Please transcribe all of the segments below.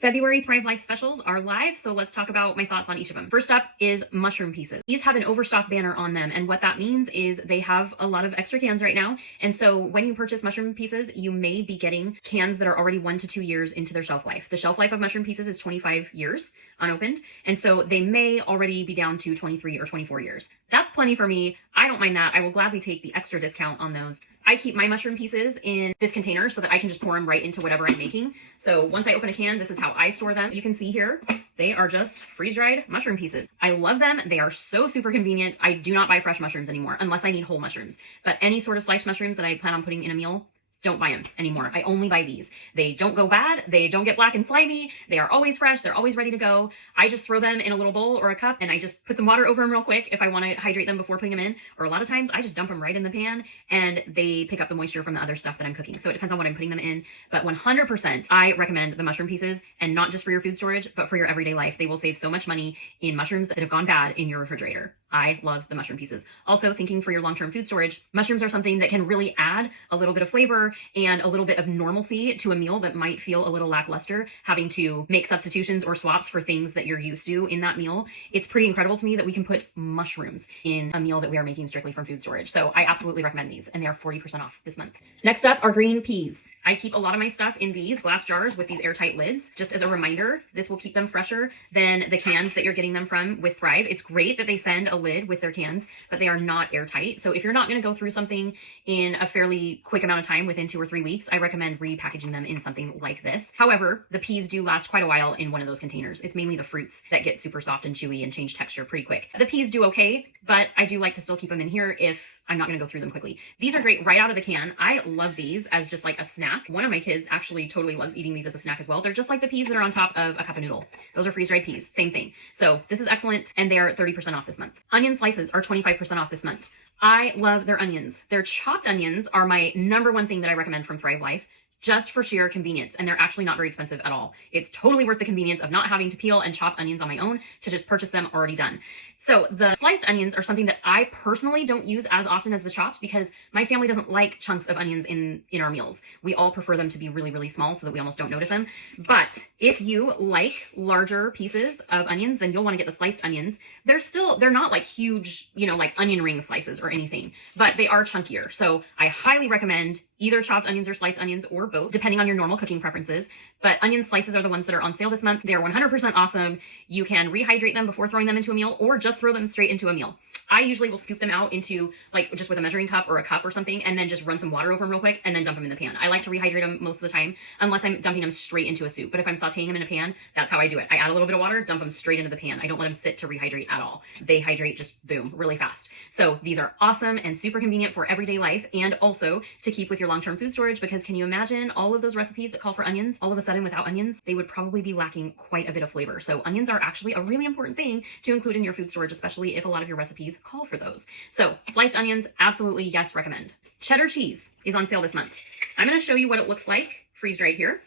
February Thrive Life specials are live, so let's talk about my thoughts on each of them. First up is mushroom pieces. These have an overstock banner on them, and what that means is they have a lot of extra cans right now. And so when you purchase mushroom pieces, you may be getting cans that are already 1 to 2 years into their shelf life. The shelf life of mushroom pieces is 25 years unopened, and so they may already be down to 23 or 24 years. That's plenty for me. I don't mind that. I will gladly take the extra discount on those. I keep my mushroom pieces in this container so that I can just pour them right into whatever I'm making. So once I open a can, this is how I store them. You can see here, they are just freeze-dried mushroom pieces. I love them. They are so super convenient. I do not buy fresh mushrooms anymore unless I need whole mushrooms. But any sort of sliced mushrooms that I plan on putting in a meal, don't buy them anymore. I only buy these. They don't go bad. They don't get black and slimy. They are always fresh. They're always ready to go. I just throw them in a little bowl or a cup and I just put some water over them real quick if I want to hydrate them before putting them in. Or a lot of times I just dump them right in the pan and they pick up the moisture from the other stuff that I'm cooking. So it depends on what I'm putting them in. But 100% I recommend the mushroom pieces, and not just for your food storage, but for your everyday life. They will save so much money in mushrooms that have gone bad in your refrigerator. I love the mushroom pieces. Also, thinking for your long-term food storage, mushrooms are something that can really add a little bit of flavor and a little bit of normalcy to a meal that might feel a little lackluster, having to make substitutions or swaps for things that you're used to in that meal. It's pretty incredible to me that we can put mushrooms in a meal that we are making strictly from food storage. So I absolutely recommend these, and they are 40% off this month. Next up are green peas. I keep a lot of my stuff in these glass jars with these airtight lids. Just as a reminder, this will keep them fresher than the cans that you're getting them from with Thrive. It's great that they send a lid with their cans, but they are not airtight. So if you're not going to go through something in a fairly quick amount of time, within 2 or 3 weeks, I recommend repackaging them in something like this. However, the peas do last quite a while in one of those containers. It's mainly the fruits that get super soft and chewy and change texture pretty quick. The peas do okay, but I do like to still keep them in here if I'm not going to go through them quickly. These are great right out of the can. I love these as just like a snack. One of my kids actually totally loves eating these as a snack as well. They're just like the peas that are on top of a cup of noodle. Those are freeze-dried peas, same thing. So this is excellent, and they're 30% off this month. Onion slices are 25% off this month. I love their onions. Their chopped onions are my #1 thing that I recommend from Thrive Life, just for sheer convenience, and they're actually not very expensive at all. It's totally worth the convenience of not having to peel and chop onions on my own, to just purchase them already done. So the sliced onions are something that I personally don't use as often as the chopped, because my family doesn't like chunks of onions in our meals. We all prefer them to be really, really small so that we almost don't notice them. But if you like larger pieces of onions, then you'll want to get the sliced onions. They're not like huge, like onion ring slices or anything, but they are chunkier. So I highly recommend either chopped onions or sliced onions, or both, depending on your normal cooking preferences. But onion slices are the ones that are on sale this month. They are 100% awesome. You can rehydrate them before throwing them into a meal, or just throw them straight into a meal. I usually will scoop them out into just with a measuring cup or a cup or something, and then just run some water over them real quick and then dump them in the pan. I like to rehydrate them most of the time, unless I'm dumping them straight into a soup. But if I'm sauteing them in a pan, that's how I do it. I add a little bit of water, dump them straight into the pan. I don't let them sit to rehydrate at all. They hydrate just boom, really fast. So these are awesome and super convenient for everyday life, and also to keep with your long-term food storage, because can you imagine all of those recipes that call for onions? All of a sudden without onions, they would probably be lacking quite a bit of flavor. So onions are actually a really important thing to include in your food storage, especially if a lot of your recipes call for those. So sliced onions, absolutely yes, recommend. Cheddar cheese is on sale this month. I'm going to show you what it looks like freeze-dried here.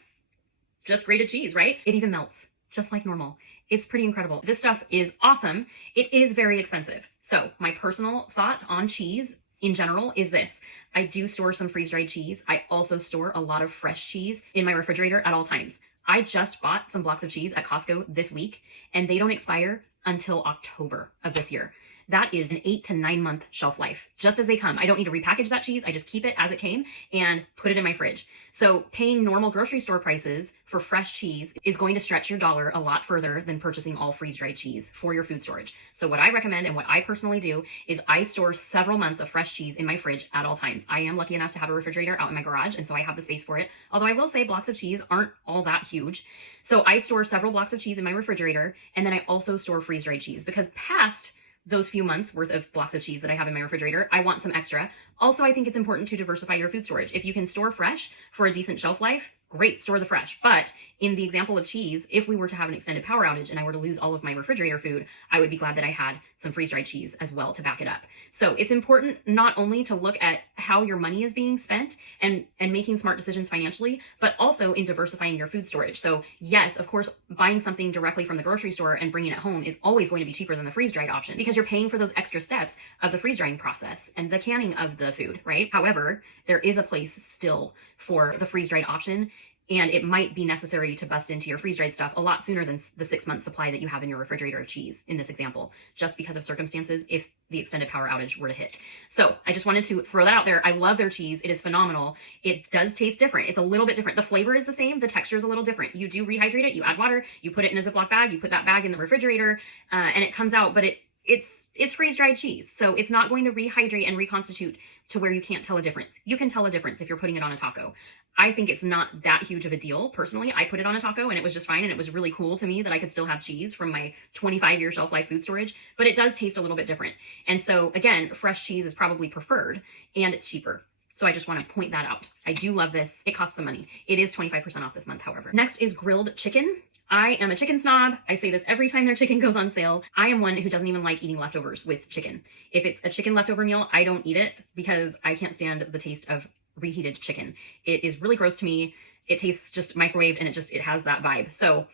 Just grated cheese, right? It even melts just like normal. It's pretty incredible. This stuff is awesome. It is very expensive. So my personal thought on cheese in general is this: I do store some freeze-dried cheese. I also store a lot of fresh cheese in my refrigerator at all times. I just bought some blocks of cheese at Costco this week, and they don't expire until October of this year. That is an 8 to 9 month shelf life, just as they come. I don't need to repackage that cheese. I just keep it as it came and put it in my fridge. So paying normal grocery store prices for fresh cheese is going to stretch your dollar a lot further than purchasing all freeze-dried cheese for your food storage. So what I recommend, and what I personally do, is I store several months of fresh cheese in my fridge at all times. I am lucky enough to have a refrigerator out in my garage, and so I have the space for it. Although I will say blocks of cheese aren't all that huge. So I store several blocks of cheese in my refrigerator, and then I also store freeze-dried cheese, because past those few months worth of blocks of cheese that I have in my refrigerator, I want some extra. Also, I think it's important to diversify your food storage. If you can store fresh for a decent shelf life, great, store the fresh. But in the example of cheese, if we were to have an extended power outage and I were to lose all of my refrigerator food, I would be glad that I had some freeze-dried cheese as well to back it up. So it's important not only to look at how your money is being spent and making smart decisions financially, but also in diversifying your food storage. So yes, of course, buying something directly from the grocery store and bringing it home is always going to be cheaper than the freeze-dried option, because you're paying for those extra steps of the freeze-drying process and the canning of the food, right? However, there is a place still for the freeze-dried option And it might be necessary to bust into your freeze-dried stuff a lot sooner than the 6-month supply that you have in your refrigerator of cheese in this example, just because of circumstances if the extended power outage were to hit. So I just wanted to throw that out there. I love their cheese. It is phenomenal. It does taste different. It's a little bit different. The flavor is the same. The texture is a little different. You do rehydrate it. You add water. You put it in a Ziploc bag. You put that bag in the refrigerator, and it comes out, but it's freeze-dried cheese. So it's not going to rehydrate and reconstitute to where you can't tell a difference. You can tell a difference if you're putting it on a taco. I think it's not that huge of a deal. Personally, I put it on a taco and it was just fine. And it was really cool to me that I could still have cheese from my 25-year shelf life food storage, but it does taste a little bit different. And so again, fresh cheese is probably preferred and it's cheaper. So I just want to point that out. I do love this. It costs some money. It is 25% off this month, however. Next is grilled chicken. I am a chicken snob. I say this every time their chicken goes on sale. I am one who doesn't even like eating leftovers with chicken. If it's a chicken leftover meal, I don't eat it because I can't stand the taste of reheated chicken. It is really gross to me. It tastes just microwaved and it has that vibe. So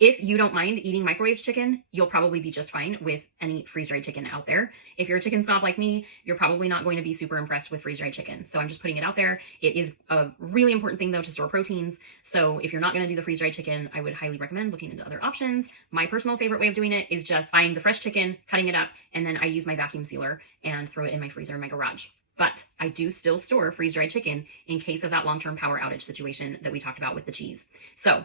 if you don't mind eating microwaved chicken, you'll probably be just fine with any freeze-dried chicken out there. If you're a chicken snob like me, you're probably not going to be super impressed with freeze-dried chicken. So I'm just putting it out there. It is a really important thing though to store proteins. So if you're not going to do the freeze-dried chicken, I would highly recommend looking into other options. My personal favorite way of doing it is just buying the fresh chicken, cutting it up, and then I use my vacuum sealer and throw it in my freezer in my garage. But I do still store freeze-dried chicken in case of that long-term power outage situation that we talked about with the cheese. So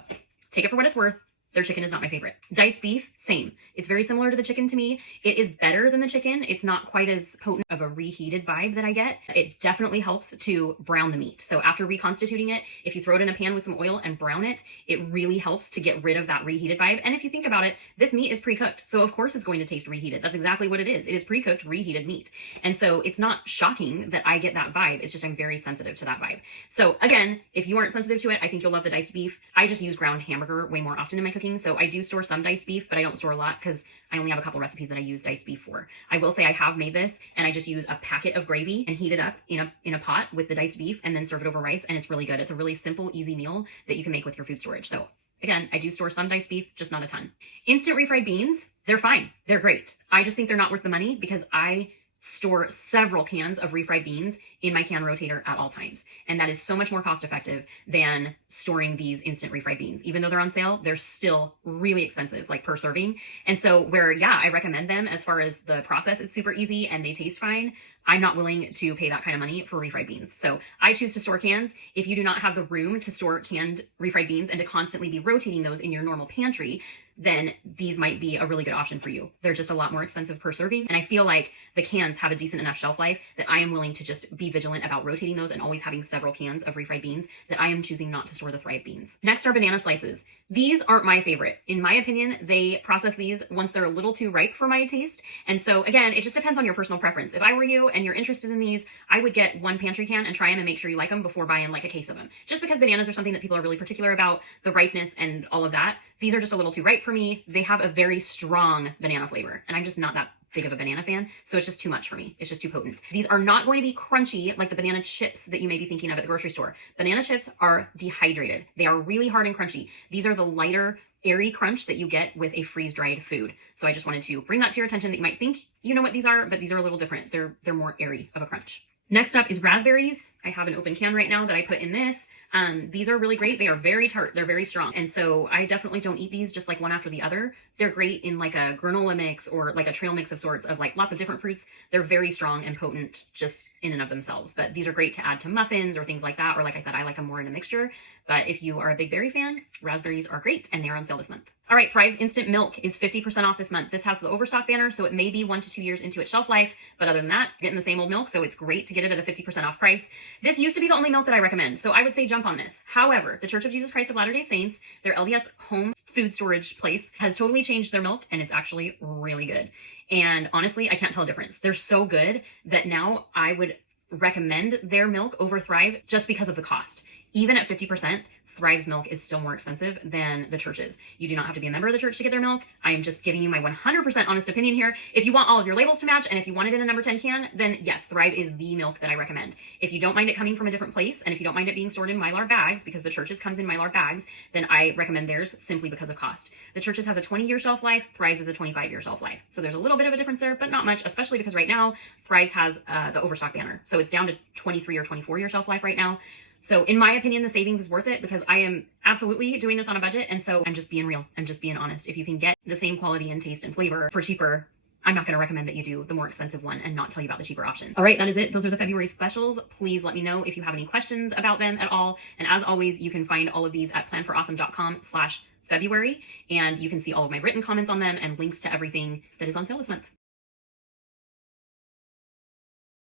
take it for what it's worth. Their chicken is not my favorite. Diced beef, same. It's very similar to the chicken to me. It is better than the chicken. It's not quite as potent of a reheated vibe that I get. It definitely helps to brown the meat. So after reconstituting it, if you throw it in a pan with some oil and brown it, it really helps to get rid of that reheated vibe. And if you think about it, this meat is pre-cooked. So of course it's going to taste reheated. That's exactly what it is. It is pre-cooked, reheated meat. And so it's not shocking that I get that vibe. It's just I'm very sensitive to that vibe. So again, if you aren't sensitive to it, I think you'll love the diced beef. I just use ground hamburger way more often in my cooking. So I do store some diced beef, but I don't store a lot because I only have a couple recipes that I use diced beef for. I will say I have made this and I just use a packet of gravy and heat it up in a pot with the diced beef and then serve it over rice. And it's really good. It's a really simple, easy meal that you can make with your food storage. So again, I do store some diced beef, just not a ton. Instant refried beans, they're fine. They're great. I just think they're not worth the money because I store several cans of refried beans in my can rotator at all times. And that is so much more cost effective than storing these instant refried beans. Even though they're on sale, they're still really expensive, like per serving. And so where, yeah, I recommend them as far as the process, it's super easy and they taste fine. I'm not willing to pay that kind of money for refried beans. So I choose to store cans. If you do not have the room to store canned refried beans and to constantly be rotating those in your normal pantry, then these might be a really good option for you. They're just a lot more expensive per serving. And I feel like the cans have a decent enough shelf life that I am willing to just be vigilant about rotating those and always having several cans of refried beans that I am choosing not to store the Thrive beans. Next are banana slices. These aren't my favorite. In my opinion, they process these once they're a little too ripe for my taste. And so again, it just depends on your personal preference. If I were you and you're interested in these, I would get one pantry can and try them and make sure you like them before buying like a case of them. Just because bananas are something that people are really particular about, the ripeness and all of that. These are just a little too ripe for me. They have a very strong banana flavor and I'm just not that big of a banana fan, so it's just too much for me. It's just too potent. These are not going to be crunchy like the banana chips that you may be thinking of at the grocery store. Banana chips are dehydrated. They are really hard and crunchy. These are the lighter, airy crunch that you get with a freeze-dried food. So I just wanted to bring that to your attention that you might think you know what these are, but these are a little different. They're more airy of a crunch. Next up is raspberries. I have an open can right now that I put in this. These are really great. They are very tart. They're very strong. And so I definitely don't eat these just like one after the other. They're great in like a granola mix or like a trail mix of sorts of like lots of different fruits. They're very strong and potent just in and of themselves. But these are great to add to muffins or things like that. Or like I said, I like them more in a mixture. But if you are a big berry fan, raspberries are great and they're on sale this month. All right, Thrive's Instant Milk is 50% off this month. This has the Overstock banner, so it may be 1 to 2 years into its shelf life, but other than that, you're getting the same old milk, so it's great to get it at a 50% off price. This used to be the only milk that I recommend, so I would say jump on this. However, the Church of Jesus Christ of Latter-day Saints, their LDS home food storage place, has totally changed their milk, and it's actually really good. And honestly, I can't tell a difference. They're so good that now I would recommend their milk over Thrive just because of the cost. Even at 50%, Thrive's milk is still more expensive than the church's. You do not have to be a member of the church to get their milk. I am just giving you my 100% honest opinion here. If you want all of your labels to match and if you want it in a number 10 can, then yes, Thrive is the milk that I recommend. If you don't mind it coming from a different place and if you don't mind it being stored in Mylar bags, because the church's comes in Mylar bags, then I recommend theirs simply because of cost. The church's has a 20-year shelf life, Thrive's is a 25-year shelf life. So there's a little bit of a difference there, but not much, especially because right now Thrive's has the Overstock banner. So it's down to 23 or 24-year shelf life right now. So in my opinion, the savings is worth it because I am absolutely doing this on a budget. And so I'm just being real. I'm just being honest. If you can get the same quality and taste and flavor for cheaper, I'm not going to recommend that you do the more expensive one and not tell you about the cheaper option. All right, that is it. Those are the February specials. Please let me know if you have any questions about them at all. And as always, you can find all of these at planforawesome.com/February. And you can see all of my written comments on them and links to everything that is on sale this month.